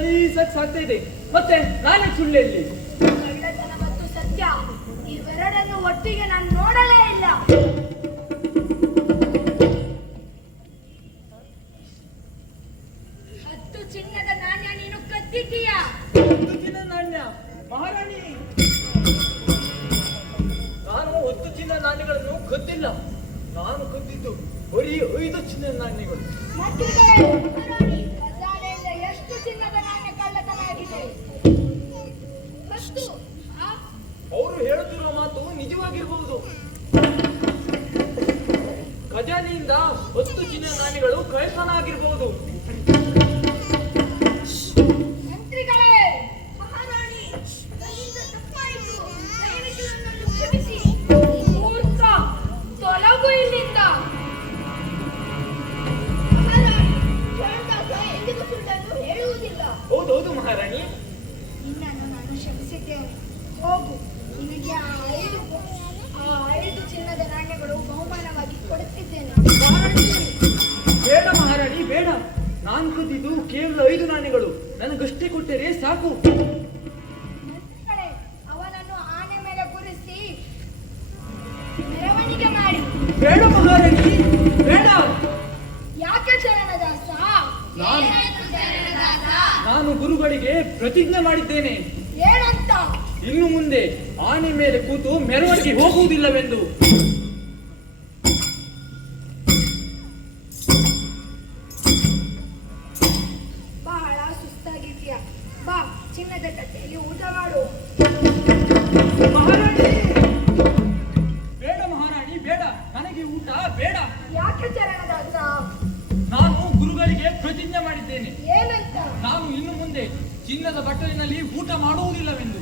ಇಷ್ಟು ಸಾಧ್ಯ ಇದೆ. ಮತ್ತೆ ನಾನೇ ಸುಳ್ಳು ಇಲ್ಲಿ ಕಳ್ಳತನ ಮತ್ತು ಸತ್ಯ ಇವೆರಡನ್ನು ಒಟ್ಟಿಗೆ ನಾನು ನೋಡಲೇ ಇಲ್ಲ. ಹತ್ತು ಚಿನ್ನದ ನಾಣ್ಯ ನೀನು ಕದ್ದಿದ್ದೀಯ? ಹತ್ತು ಚಿನ್ನದ ನಾಣ್ಯ ಮಹಾರಾಣಿ. ನಾನು ಹತ್ತು ಚಿನ್ನದ ನಾಣ್ಯಗಳನ್ನು ಕದ್ದಿಲ್ಲ. ನಾನು ಕದ್ದಿದ್ದು ಬರೀ ಐದು ಚಿನ್ನ ನಾಣ್ಯಗಳು. ಚಿನ್ನದ ನಾಣ್ಯ ಕಳ್ಳತನ ಆಗಿದೆ ಹತ್ತು ಆ? ಅವರು ಹೇಳುತ್ತಿರುವ ಮಾತು ನಿಜವಾಗಿರಬಹುದು. ಖಜಾನೆಯಿಂದ ಹತ್ತು ಚಿನ್ನ ನಾಣ್ಯಗಳು ಕಳ್ಳತನ ಆಗಿರಬಹುದು. ನನಗಷ್ಟೇ ಕೊಟ್ಟರೆ ಸಾಕು. ಮಂತ್ರಿಗಳೇ ಅವನನ್ನು ಆನೆ ಮೇಲೆ ಕೂರಿಸಿ ಮೆರವಣಿಗೆ ಮಾಡಿ. ಬೇಡ ಮಹಾರಾಣಿ ಬೇಡ. ಯಾಕೆ ಚರಣದಾಸ ನಾನು- ನಾನು ಗುರುಗಳಿಗೆ ಪ್ರತಿಜ್ಞೆ ಮಾಡಿದ್ದೇನೆ. ಏನಂತ? ಇನ್ನು ಮುಂದೆ ಆನೆ ಮೇಲೆ ಕೂತು ಮೆರವಣಿಗೆ ಹೋಗುವುದಿಲ್ಲವೆಂದು. ಚಿನ್ನದ ತಟ್ಟೆಯಲ್ಲಿ ಊಟ ಮಾಡು ಮಹಾರಾಣಿ! ಬೇಡ ಮಹಾರಾಣಿ ಬೇಡ. ನನಗೆ ಊಟ ಬೇಡ. ಯಾಕೆ ಚರಣದಾಸ? ನಾನು ಗುರುಗಳಿಗೆ ಪ್ರತಿಜ್ಞೆ ಮಾಡಿದ್ದೇನೆ. ಏನಂತ? ನಾನು ಇನ್ನು ಮುಂದೆ ಚಿನ್ನದ ಬಟ್ಟಲಿನಲ್ಲಿ ಊಟ ಮಾಡುವುದಿಲ್ಲವೆಂದು.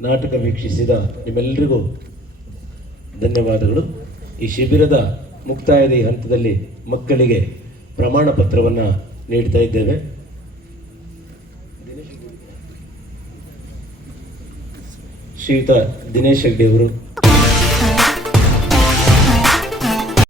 ನಾಟಕ ವೀಕ್ಷಿಸಿದ ನಿಮ್ಮೆಲ್ಲರಿಗೂ ಧನ್ಯವಾದಗಳು. ಈ ಶಿಬಿರದ ಮುಕ್ತಾಯದ ಈ ಹಂತದಲ್ಲಿ ಮಕ್ಕಳಿಗೆ ಪ್ರಮಾಣ ಪತ್ರವನ್ನು ನೀಡ್ತಾ ಇದ್ದೇವೆ. ಶ್ರೀಯುತ ದಿನೇಶ್ ಹೆಗ್ಡೆಯವರು.